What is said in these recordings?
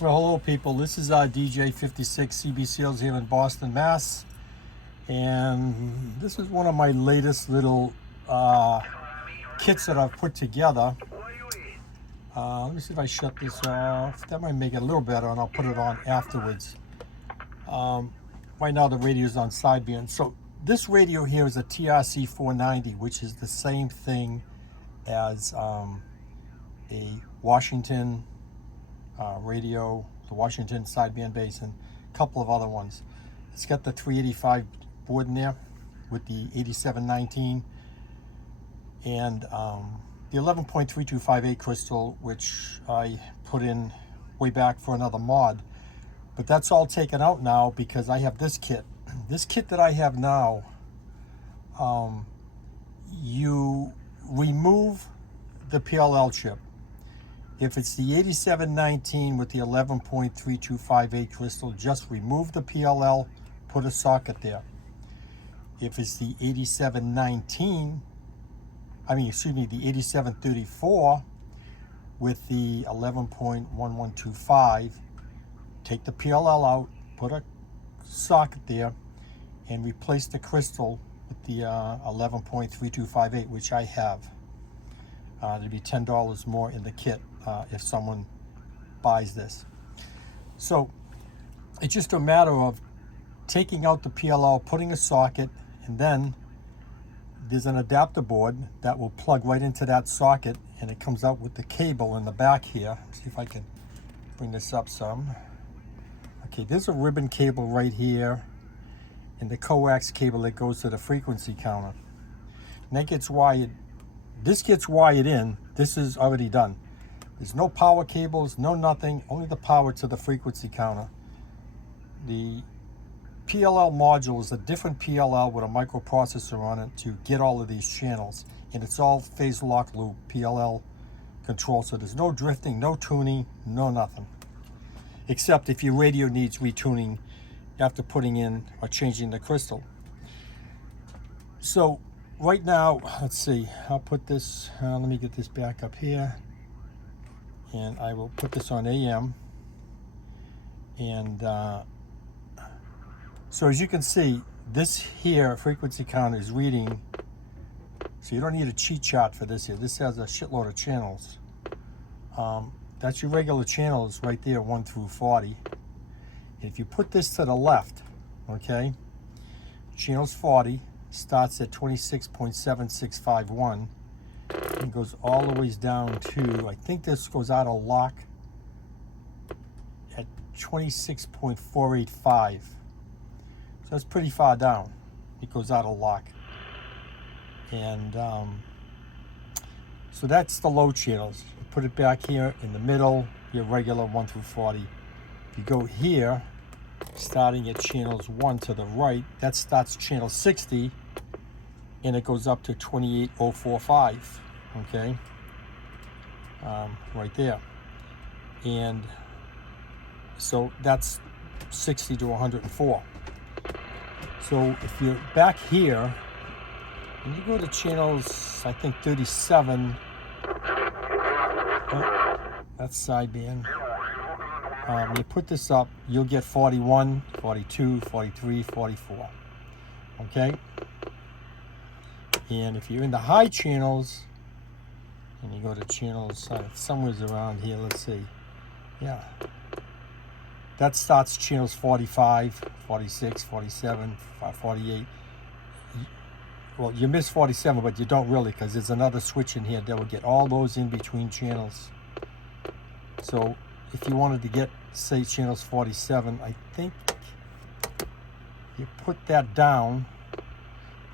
Well, hello people, this is DJ56 CB Sales here in Boston, Mass. And this is one of my latest little kits that I've put together. Let me see if I shut this off. That might make it a little better, and I'll put it on afterwards. Right now the radio is on sideband. So this radio here is a TRC 490, which is the same thing as a Washington radio, the Washington sideband base, and a couple of other ones. It's got the 385 board in there with the 8719 and the 11.3258 crystal, which I put in way back for another mod. But that's all taken out now because I have this kit. This kit that I have now, you remove the PLL chip. If it's the 8719 with the 11.3258 crystal, just remove the PLL, put a socket there. If it's the 8719, the 8734 with the 11.1125, take the PLL out, put a socket there, and replace the crystal with the 11.3258, which I have. There'd be $10 more in the kit if someone buys this. So it's just a matter of taking out the PLL, putting a socket, and then there's an adapter board that will plug right into that socket, and it comes out with the cable in the back here. Let's see if I can bring this up some. Okay, there's a ribbon cable right here, and the coax cable that goes to the frequency counter. And that gets wired. This gets wired in. This is already done. There's no power cables, no nothing, only the power to the frequency counter. The PLL module is a different PLL with a microprocessor on it to get all of these channels. And it's all phase lock loop PLL control. So there's no drifting, no tuning, no nothing. Except if your radio needs retuning after putting in or changing the crystal. So right now, let's see, I'll put this, let me get this back up here, and I will put this on AM. And so as you can see, this here frequency counter is reading, so you don't need a cheat chart for this here. This has a shitload of channels. That's your regular channels right there, 1 through 40. If you put this to the left, okay, channels 40 starts at 26.7651 and goes all the ways down to, I think this goes out of lock at 26.485. So that's pretty far down. It goes out of lock. And so that's the low channels. You put it back here in the middle, your regular 1 through 40. If you go here, starting at channels 1 to the right, that starts channel 60, and it goes up to 28045, okay, right there. And so that's 60 to 104. So if you're back here, and you go to channels, I think 37, that's sideband. You put this up, you'll get 41, 42, 43, 44, okay? And if you're in the high channels, and you go to channels somewhere around here, let's see, yeah, that starts channels 45, 46, 47, 48. Well, you miss 47, but you don't really, because there's another switch in here that will get all those in between channels. So if you wanted to get, say, channels 47, I think you put that down,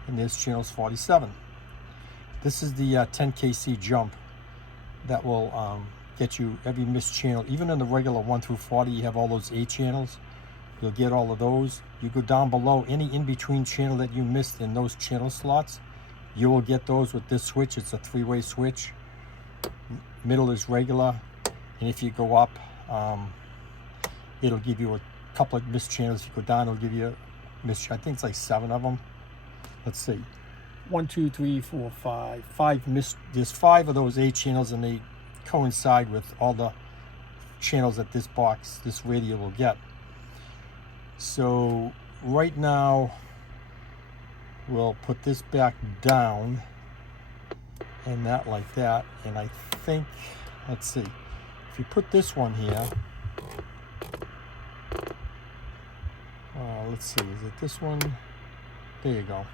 and there's channels 47. This is the 10 kc jump that will get you every missed channel. Even in the regular 1 through 40, you have all those 8 channels. You'll get all of those. You go down below, any in-between channel that you missed in those channel slots, you will get those with this switch. It's a 3-way switch. Middle is regular. And if you go up, it'll give you a couple of missed channels. If you go down, it'll give you a missed, I think it's like 7 of them. Let's see. 1, 2, 3, 4, 5 missed. There's 5 of those 8 channels, and they coincide with all the channels that this box, this radio will get. So right now, we'll put this back down and that like that. And I think, let's see, if you put this one here, let's see, is it this one? There you go.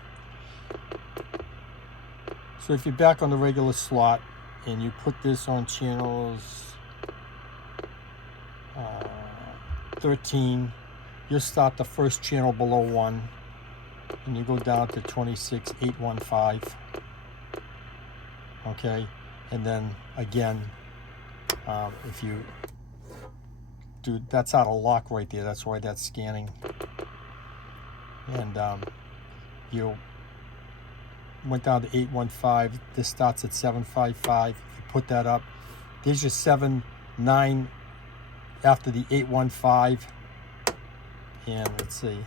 So if you're back on the regular slot and you put this on channels 13, you'll start the first channel below 1 and you go down to 26815. Okay, and then again, if you do, that's out of lock right there, that's why that's scanning. And you went down to 815. This starts at 755. If you put that up, there's your 79 after the 815. And let's see,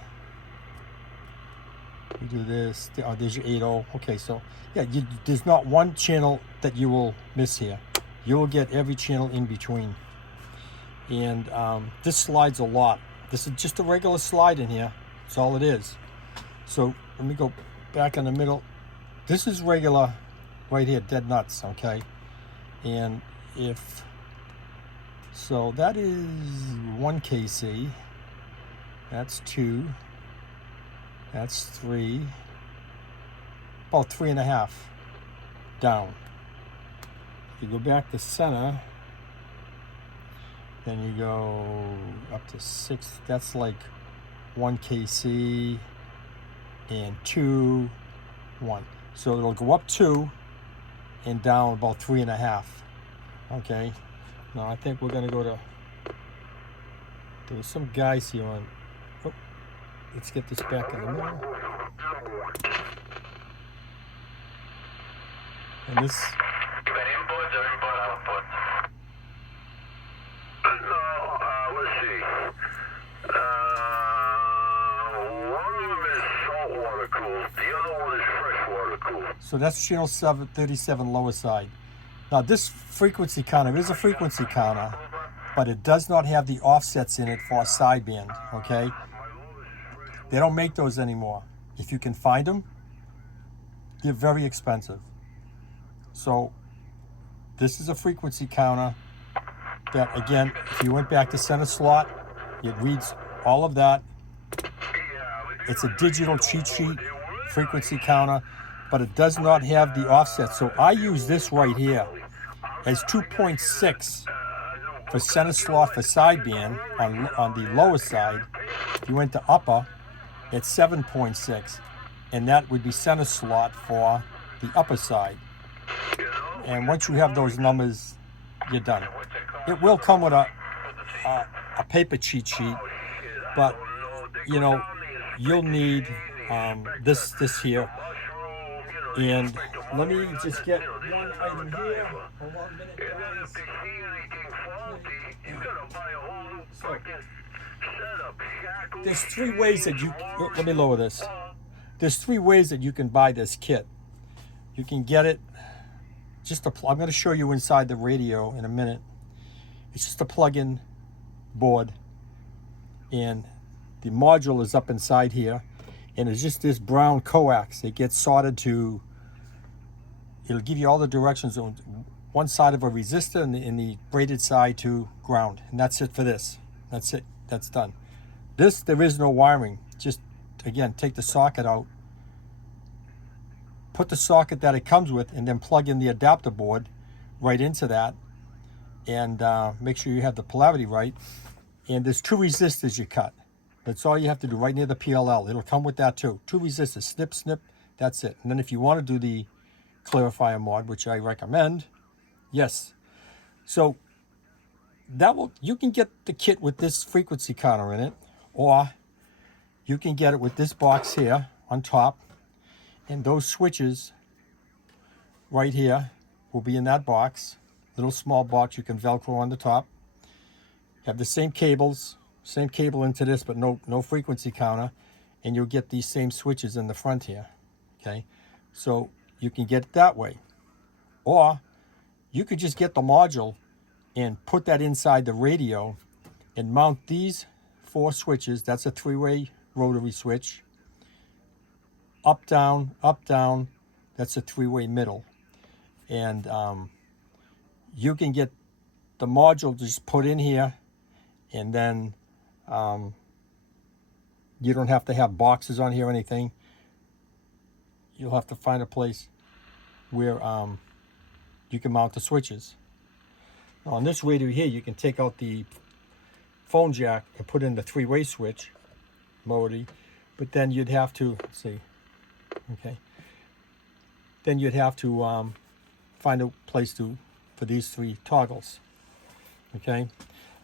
we do this. Oh, there's your 80. Okay, so yeah, there's not one channel that you will miss here. You will get every channel in between. And this slides a lot. This is just a regular slide in here. That's all it is. So let me go back in the middle. This is regular right here, dead nuts, okay? And if, so that is 1 kc, that's 2, that's 3, about 3.5 down. If you go back to center, then you go up to 6, that's like 1 kc and 2, 1. So it'll go up 2 and down about 3.5. Okay. Now I think we're gonna go to, there's some guys here on, oh, let's get this back in the middle. And this, so that's channel 737 lower side. Now this frequency counter is a frequency counter, but it does not have the offsets in it for a sideband, okay? They don't make those anymore. If you can find them, they're very expensive. So this is a frequency counter that, again, if you went back to center slot, it reads all of that. It's a digital cheat sheet frequency counter, but it does not have the offset. So I use this right here as 2.6 for center slot for sideband on the lower side. If you went to upper, it's 7.6, and that would be center slot for the upper side. And once you have those numbers, you're done. It will come with a paper cheat sheet, but you know, you'll need this here. And let me just get one item here. Hold on a minute, guys. So, there's 3 ways that you, let me lower this. There's 3 ways that you can buy this kit. You can get it, just I'm going to show you inside the radio in a minute. It's just a plug-in board. And the module is up inside here. And it's just this brown coax. It gets soldered to, it'll give you all the directions on one side of a resistor and the braided side to ground. And that's it for this. That's it. That's done. This, there is no wiring. Just, again, take the socket out, put the socket that it comes with, and then plug in the adapter board right into that. And make sure you have the polarity right. And there's 2 resistors you cut. That's all you have to do right near the PLL. It'll come with that too. 2 resistors, snip, snip, that's it. And then if you want to do the clarifier mod, which I recommend, yes. So that will, you can get the kit with this frequency counter in it, or you can get it with this box here on top, and those switches right here will be in that box. Little small box you can Velcro on the top. Have the same cables. Same cable into this, but no frequency counter, and you'll get these same switches in the front here, okay? So you can get it that way. Or you could just get the module and put that inside the radio and mount these 4 switches. That's a 3-way rotary switch. Up, down, that's a 3-way middle. And you can get the module just put in here, and then you don't have to have boxes on here or anything. You'll have to find a place where you can mount the switches. Now, on this radio here, you can take out the phone jack and put in the 3-way switch, momentary, but then you'd have to, let's see, okay, then you'd have to find a place for these 3 toggles. Okay,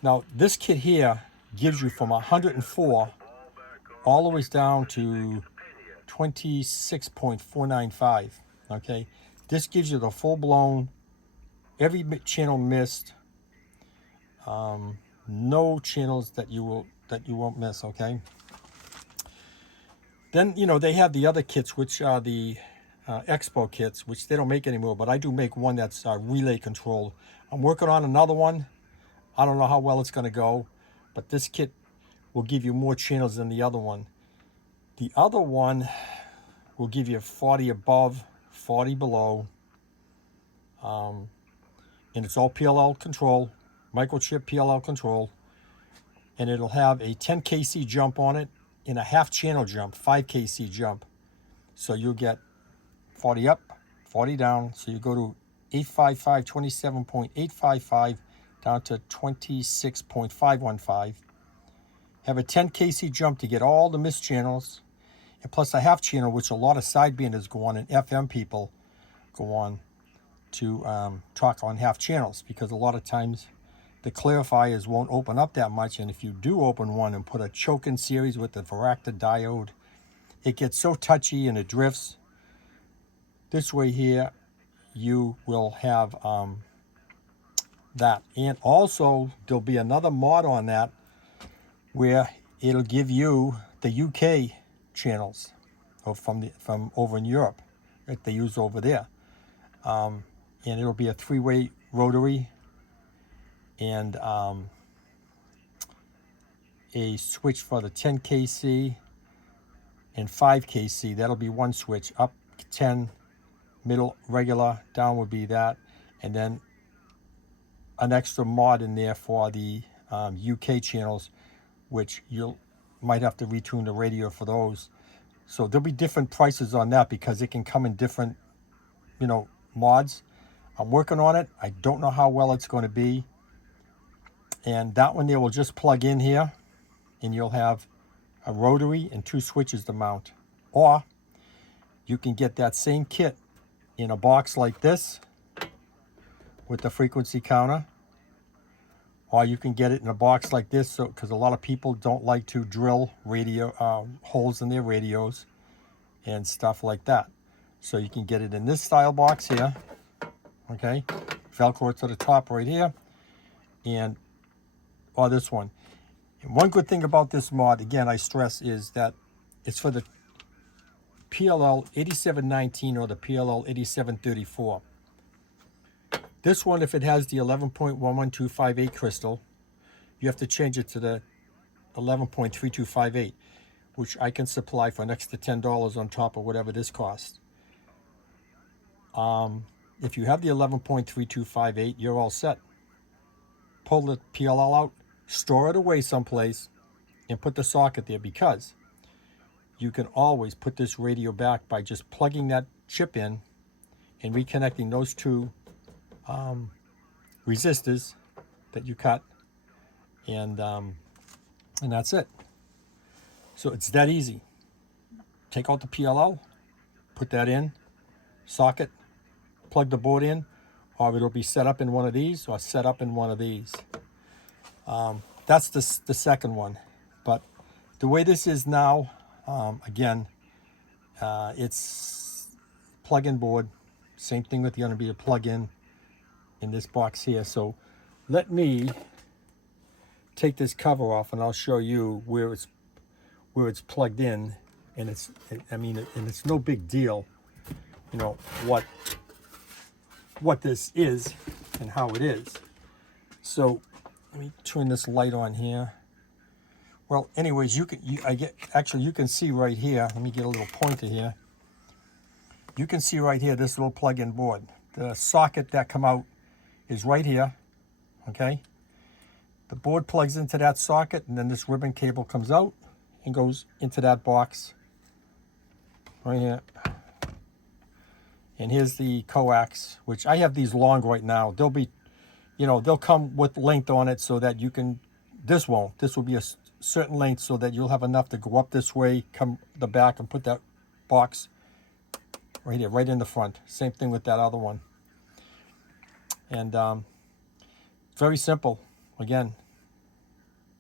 now this kit here gives you from 104 all the way down to 26.495. Okay, this gives you the full-blown, every channel missed, no channels that you won't miss. Okay, then they have the other kits, which are the Expo kits, which they don't make anymore, but I do make one that's relay control. I'm working on another one. I don't know how well it's going to go, but this kit will give you more channels than the other one. The other one will give you 40 above, 40 below, and it's all PLL control, microchip PLL control, and it'll have a 10 kc jump on it and a half channel jump, 5 kc jump. So you'll get 40 up, 40 down, so you go to 855, 27.855 down to 26.515. Have a 10 kc jump to get all the missed channels, and plus a half channel, which a lot of sidebanders go on, and FM people go on to talk on half channels, because a lot of times the clarifiers won't open up that much, and if you do open one and put a choke-in series with the varactor diode, it gets so touchy and it drifts. This way here, you will have that. And also, there'll be another mod on that where it'll give you the UK channels from over in Europe that they use over there. And it'll be a 3-way rotary and a switch for the 10 kc and 5 kc. That'll be one switch. Up 10, middle regular, down would be that, and then an extra mod in there for the UK channels, which you might have to retune the radio for those. So there'll be different prices on that because it can come in different, mods. I'm working on it. I don't know how well it's going to be. And that one there will just plug in here, and you'll have a rotary and 2 switches to mount. Or you can get that same kit in a box like this with the frequency counter, or you can get it in a box like this, so because a lot of people don't like to drill radio holes in their radios and stuff like that. So you can get it in this style box here, okay, Velcro to the top right here, or this one. And one good thing about this mod, again, I stress, is that it's for the PLL 8719 or the PLL 8734. This one, if it has the 11.11258 crystal, you have to change it to the 11.3258, which I can supply for an extra $10 on top of whatever this costs. If you have the 11.3258, you're all set. Pull the PLL out, store it away someplace, and put the socket there, because you can always put this radio back by just plugging that chip in and reconnecting those 2 resistors that you cut, and that's it. So it's that easy. Take out the PLL, put that in, socket, plug the board in, or it'll be set up in one of these or set up in one of these. That's the second one. But the way this is now, again, it's plug-in board. Same thing with the going to be a plug-in in this box here. So let me take this cover off, and I'll show you where it's plugged in. And it's no big deal, what this is and how it is. So let me turn this light on here. Well, anyways, you can see right here. Let me get a little pointer here. You can see right here this little plug-in board. The socket that come out is right here. Okay. The board plugs into that socket, and then this ribbon cable comes out and goes into that box right here. And here's the coax, which I have these long right now. They'll be, they'll come with length on it so that you can, this will be a certain length so that you'll have enough to go up this way, come the back and put that box right here, right in the front. Same thing with that other one. And very simple. Again,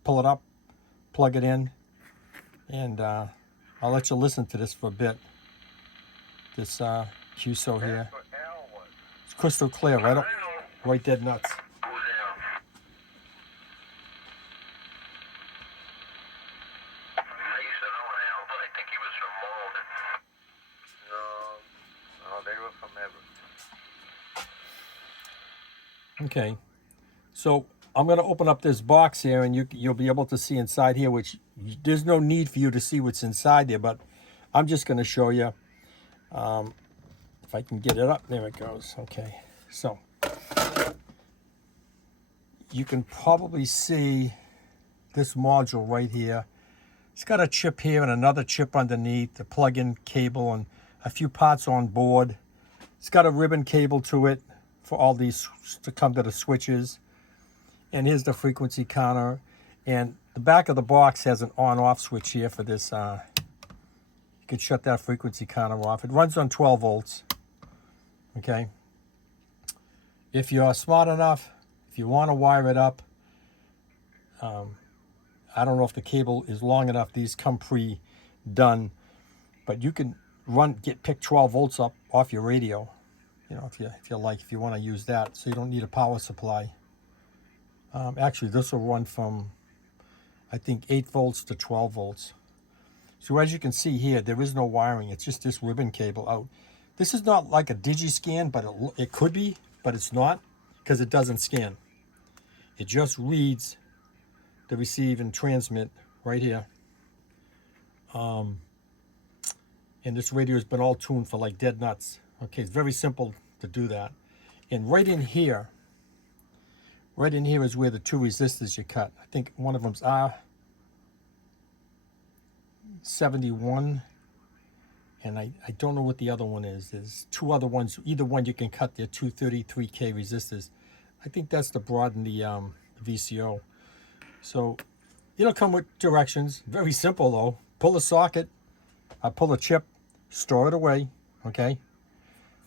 pull it up, plug it in, and I'll let you listen to this for a bit. This QSO here. It's crystal clear, right dead nuts. Okay, so I'm going to open up this box here, and you'll be able to see inside here, which there's no need for you to see what's inside there, but I'm just going to show you. If I can get it up, there it goes. Okay, so you can probably see this module right here. It's got a chip here and another chip underneath, the plug-in cable and a few parts on board. It's got a ribbon cable to it for all these to come to the switches. And here's the frequency counter. And the back of the box has an on-off switch here for this. You can shut that frequency counter off. It runs on 12 volts. Okay. If you're smart enough, if you want to wire it up, I don't know if the cable is long enough. These come pre-done, but you can pick 12 volts up off your radio. If you want to use that, so you don't need a power supply. Actually, this will run from, I think, 8 volts to 12 volts. So as you can see here, there is no wiring. It's just this ribbon cable out. This is not like a digi-scan, but it could be, but it's not, because it doesn't scan. It just reads the receive and transmit right here. And this radio has been all tuned for like dead nuts. Okay, it's very simple to do that. And right in here is where the 2 resistors you cut. I think one of them's R71, and I don't know what the other one is. There's 2 other ones. Either one you can cut. They're 233K resistors. I think that's to broaden the VCO. So it'll come with directions. Very simple though. Pull a socket, pull a chip, store it away. Okay.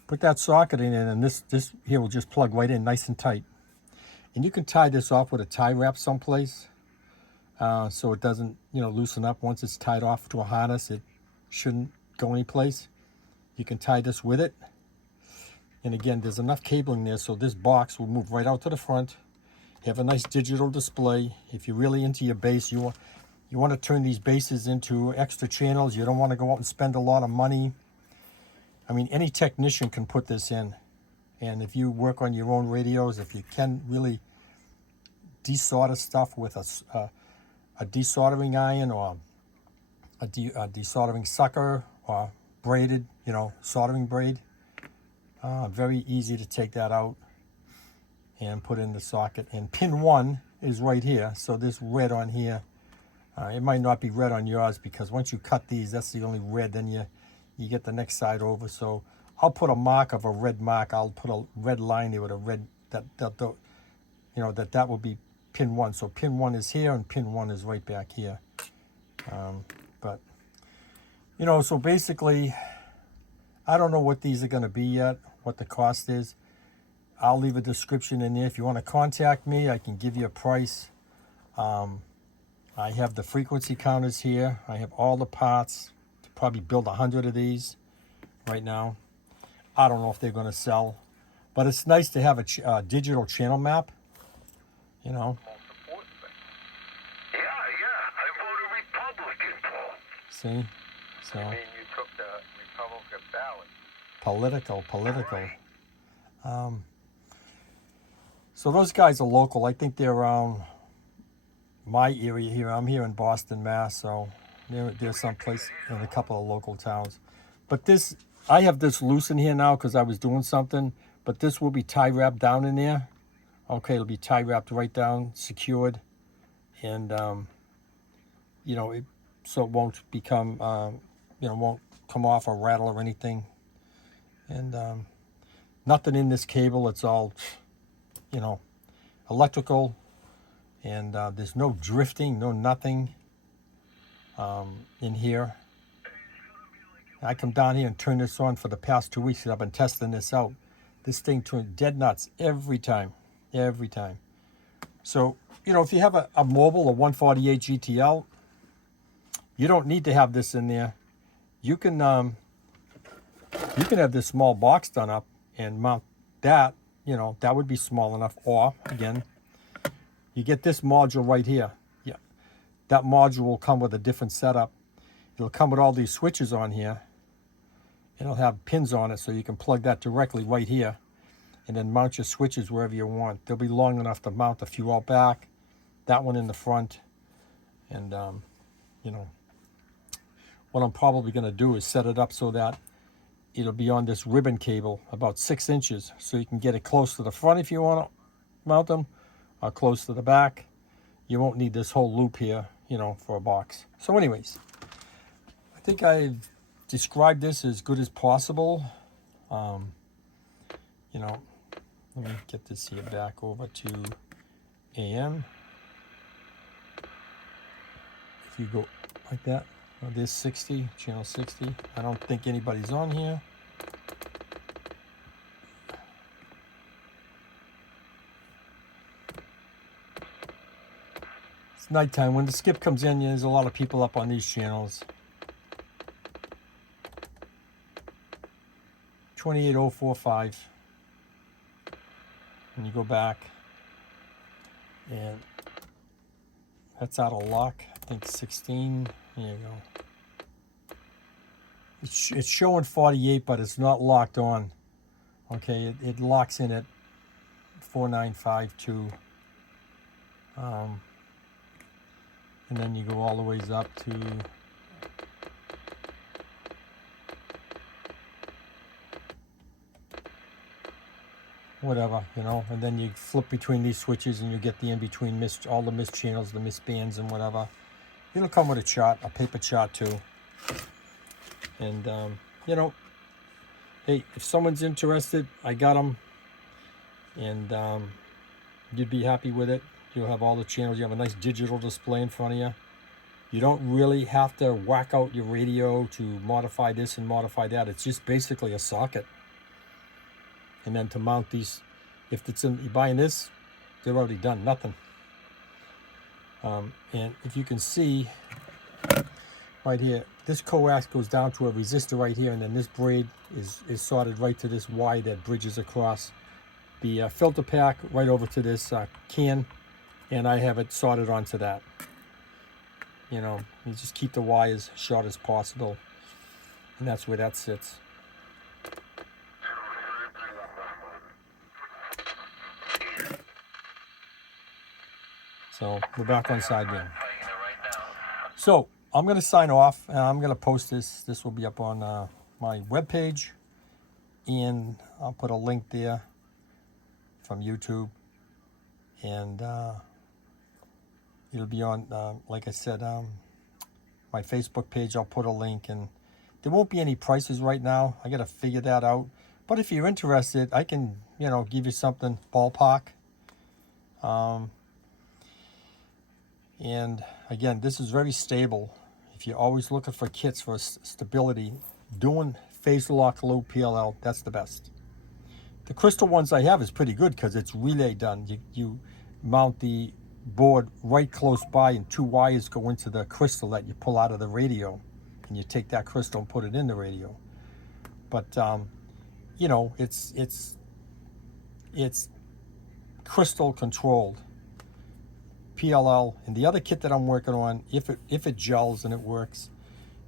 Put that socket in, and this here will just plug right in, nice and tight. And you can tie this off with a tie wrap someplace, so it doesn't, loosen up. Once it's tied off to a harness, it shouldn't go anyplace. You can tie this with it. And again, there's enough cabling there, so this box will move right out to the front. You have a nice digital display. If you're really into your bass, you want to turn these basses into extra channels. You don't want to go out and spend a lot of money. I mean, any technician can put this in. And if you work on your own radios, if you can really desolder stuff with a desoldering iron or a desoldering sucker or braided, soldering braid, very easy to take that out and put in the socket. And pin 1 is right here. So this red on here, it might not be red on yours, because once you cut these, that's the only red. Then you get the next side over. So I'll put a mark of a red mark. I'll put a red line there with a red, that will be pin 1. So pin 1 is here, and pin 1 is right back here. So basically, I don't know what these are going to be yet, what the cost is. I'll leave a description in there. If you want to contact me, I can give you a price. I have the frequency counters here. I have all the parts to probably build 100 of these right now. I don't know if they're going to sell, but it's nice to have a digital channel map, Most important thing. Yeah, I voted Republican, Paul. See? So, You mean you took the Republican ballot? political. So those guys are local. I think they're around my area here. I'm here in Boston, Mass. So they're someplace in a couple of local towns. But this, I have this loose in here now because I was doing something. But this will be tie wrapped down in there. Okay, it'll be tie wrapped right down, secured, and you know, so it won't become, you know, won't come off or rattle or anything. And nothing in this cable. It's all, you know, electrical, and there's no drifting, no nothing in here. I come down here and turn this on for the past 2 weeks because I've been testing this out. This thing turned dead nuts every time. So, you know, if you have a mobile, a 148 GTL, you don't need to have this in there. You can have this small box done up and mount that. You know, that would be small enough. Or again, you get this module right here. Yeah, that module will come with a different setup. It'll come with all these switches on here. It'll have pins on it, so you can plug that directly right here, and then mount your switches wherever you want. They'll be long enough to mount a few out back, that one in the front, and you know, what I'm probably going to do is set it up so that it'll be on this ribbon cable about 6 inches, so you can get it close to the front if you want to mount them, or close to the back. You won't need this whole loop here, you know, for a box. So anyways, I think I've described this as good as possible. You know, let me get this here back over to AM. If you go like that, well, there's 60, channel 60. I don't think anybody's on here. It's nighttime. When the skip comes in, there's a lot of people up on these channels. 28045. And you go back, and that's out of lock. I think 16. There you go. It's showing 48, but it's not locked on. Okay, it locks in at 4952. And then you go all the ways up to whatever, you know, and then you flip between these switches and you get the in-between all the missed channels, the missed bands and whatever. It'll come with a chart, a paper chart too. And, you know, hey, if someone's interested, I got them. And you'd be happy with it. You'll have all the channels. You have a nice digital display in front of you. You don't really have to whack out your radio to modify this and modify that. It's just basically a socket. And then to mount these, if it's in, you're buying this, they're already done, nothing. And if you can see right here, this coax goes down to a resistor right here, and then this braid is soldered right to this Y that bridges across the filter pack right over to this can, and I have it soldered onto that. You know, you just keep the Y as short as possible, and that's where that sits. So we're back on sideband. So I'm going to sign off. I'm going to post this. This will be up on my webpage, and I'll put a link there from YouTube, and it'll be on, like I said, my Facebook page. I'll put a link, and there won't be any prices right now. I got to figure that out. But if you're interested, I can, you know, give you something ballpark. And again, this is very stable. If you're always looking for kits for stability, doing phase lock low PLL, that's the best. The crystal ones I have is pretty good because it's relay done. You mount the board right close by, and 2 wires go into the crystal that you pull out of the radio, and you take that crystal and put it in the radio. But you know, it's crystal controlled. PLL, and the other kit that I'm working on, if it gels and it works,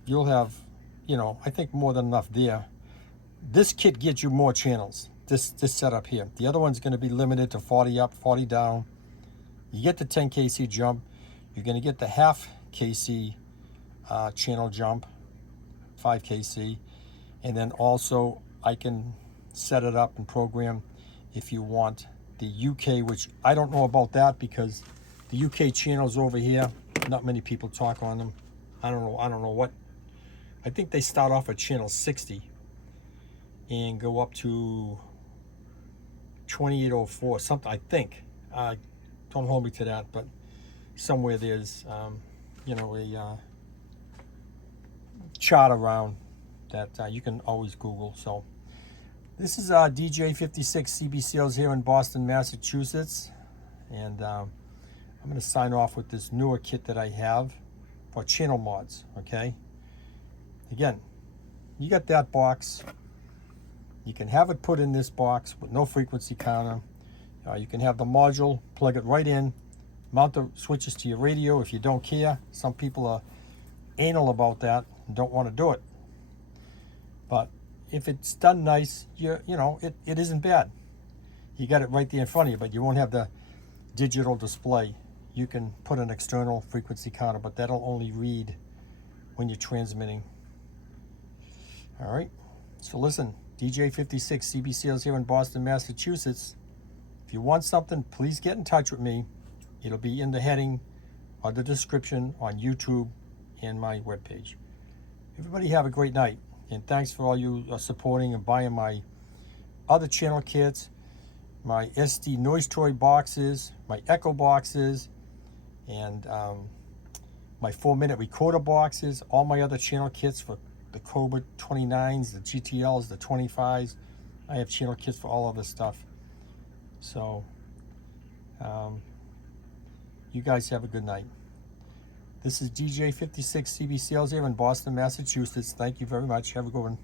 you'll have, you know, I think more than enough there. This kit gets you more channels. this setup here. The other one's going to be limited to 40 up, 40 down. You get the 10 kc jump. You're going to get the half kc channel jump, 5 kc, and then also I can set it up and program if you want the UK, which I don't know about that because the UK channels over here, not many people talk on them. I don't know what. I think they start off at channel 60 and go up to 2804, something, I think. Don't hold me to that, but somewhere there's, you know, a chart around that you can always Google. So this is DJ56 CB Sales here in Boston, Massachusetts, and I'm going to sign off with this newer kit that I have for channel mods. Okay, again, you got that box. You can have it put in this box with no frequency counter. You can have the module, plug it right in, mount the switches to your radio if you don't care. Some people are anal about that and don't want to do it. But if it's done nice, you know, it isn't bad. You got it right there in front of you, but you won't have the digital display. You can put an external frequency counter, but that'll only read when you're transmitting. All right, so listen, DJ56 CB Sales here in Boston, Massachusetts. If you want something, please get in touch with me. It'll be in the heading or the description on YouTube and my webpage. Everybody have a great night, and thanks for all you supporting and buying my other channel kits, my SD Noise Toy boxes, my Echo boxes, and my 4-minute recorder boxes, all my other channel kits for the Cobra 29s, the GTLs, the 25s. I have channel kits for all of this stuff. So, you guys have a good night. This is DJ56 CB Sales here in Boston, Massachusetts. Thank you very much. Have a good one.